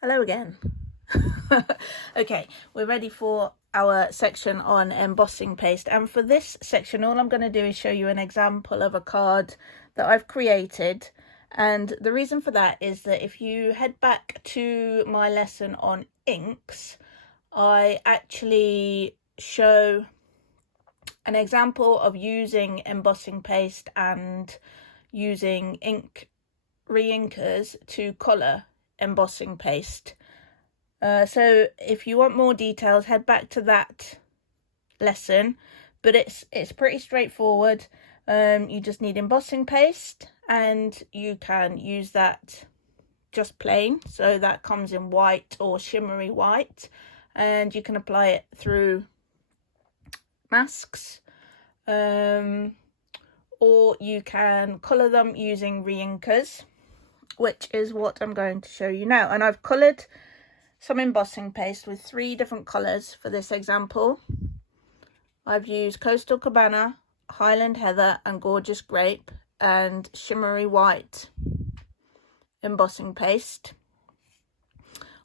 Hello again. Okay, we're ready for our section on embossing paste, and for this section all I'm going to do is show you an example of a card that I've created. And the reason for that is that if you head back to my lesson on inks, I actually show an example of using embossing paste and using ink reinkers to colour embossing paste. So if you want more details, head back to that lesson, but it's pretty straightforward. You just need embossing paste, and you can use that just plain, so that comes in white or shimmery white, and you can apply it through masks, or you can colour them using reinkers, which is what I'm going to show you now. And I've coloured some embossing paste with 3 different colours for this example. I've used Coastal Cabana, Highland Heather and Gorgeous Grape and shimmery white embossing paste.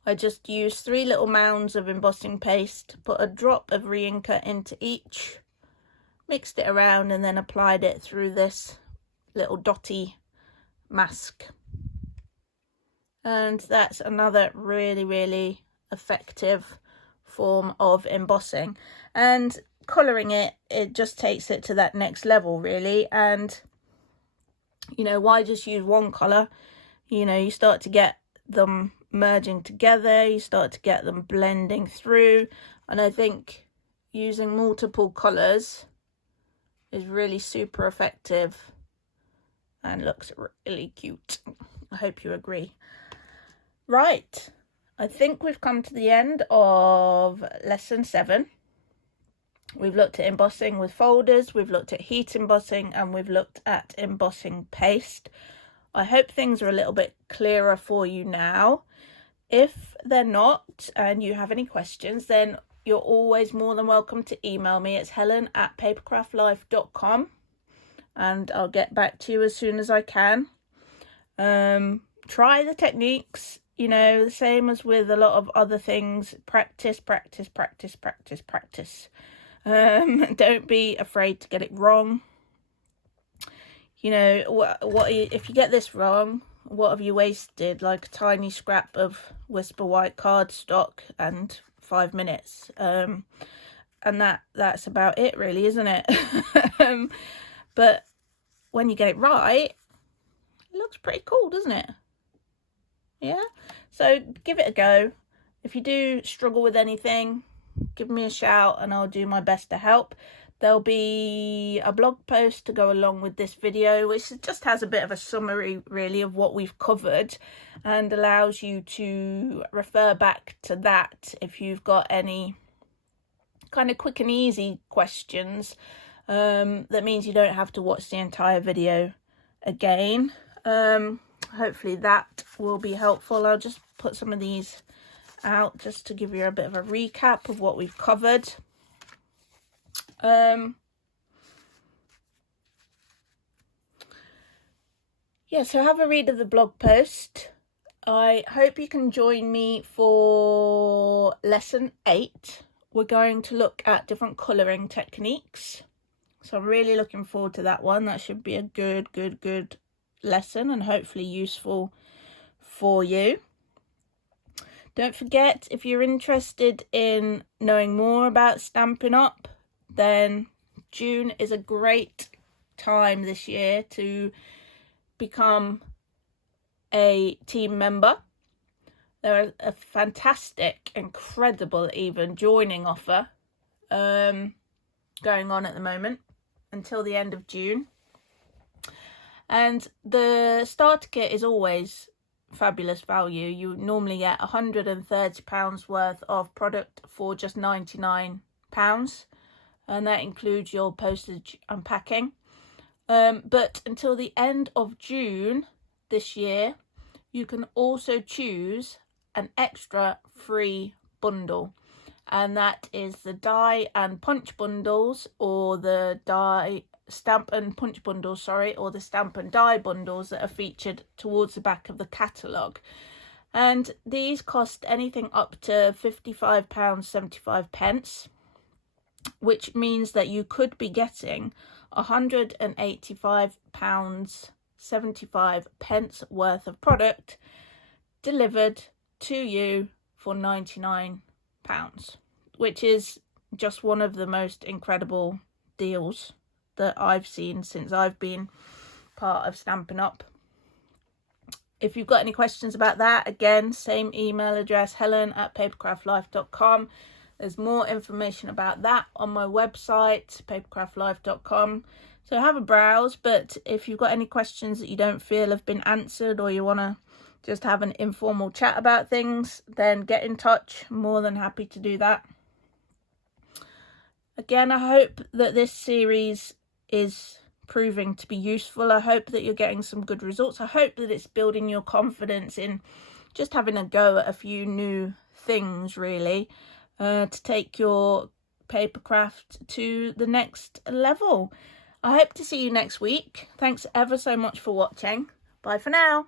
I just used 3 little mounds of embossing paste, put a drop of reinker into each, mixed it around and then applied it through this little dotty mask. And that's another really effective form of embossing, and colouring it just takes it to that next level really. And you know, why just use one colour? You know, you start to get them merging together, you start to get them blending through, and I think using multiple colours is really super effective and looks really cute. I hope you agree. Right, I think we've come to the end of lesson 7. We've looked at embossing with folders, we've looked at heat embossing, and we've looked at embossing paste. I hope things are a little bit clearer for you now. If they're not and you have any questions, then you're always more than welcome to email me. It's helen@papercraftlife.com and I'll get back to you as soon as I can. Try the techniques, you know, the same as with a lot of other things. Practice. Don't be afraid to get it wrong. You know, what if you get this wrong, what have you wasted? Like a tiny scrap of Whisper White cardstock and 5 minutes. And that's about it really, isn't it? But when you get it right, it looks pretty cool, doesn't it? Yeah, so give it a go. If you do struggle with anything, give me a shout and I'll do my best to help. There'll be a blog post to go along with this video, which just has a bit of a summary really of what we've covered and allows you to refer back to that if you've got any kind of quick and easy questions. That means you don't have to watch the entire video again. Hopefully that will be helpful. I'll just put some of these out just to give you a bit of a recap of what we've covered. Yeah, so have a read of the blog post. I hope you can join me for lesson 8. We're going to look at different colouring techniques. So I'm really looking forward to that one. That should be a good lesson and hopefully useful for you. Don't forget, if you're interested in knowing more about Stampin' Up, then June is a great time this year to become a team member. There is a fantastic, incredible even joining offer going on at the moment until the end of June. And the starter kit is always fabulous value. You normally get £130 worth of product for just £99, and that includes your postage and packing. But until the end of June this year, you can also choose an extra free bundle, and that is the die and punch bundles, or the stamp and punch bundles, or the stamp and die bundles that are featured towards the back of the catalogue. and these cost anything up to £55.75, which means that you could be getting £185.75 worth of product delivered to you for £99, which is just one of the most incredible deals that I've seen since I've been part of Stampin' Up. If you've got any questions about that, again, same email address, helen@papercraftlife.com. There's more information about that on my website, papercraftlife.com. So have a browse, but if you've got any questions that you don't feel have been answered, or you want to just have an informal chat about things, then get in touch. I'm more than happy to do that. Again, I hope that this series is proving to be useful. I hope that you're getting some good results. I hope that it's building your confidence in just having a go at a few new things, really, to take your papercraft to the next level. I hope to see you next week. Thanks ever so much for watching. Bye for now.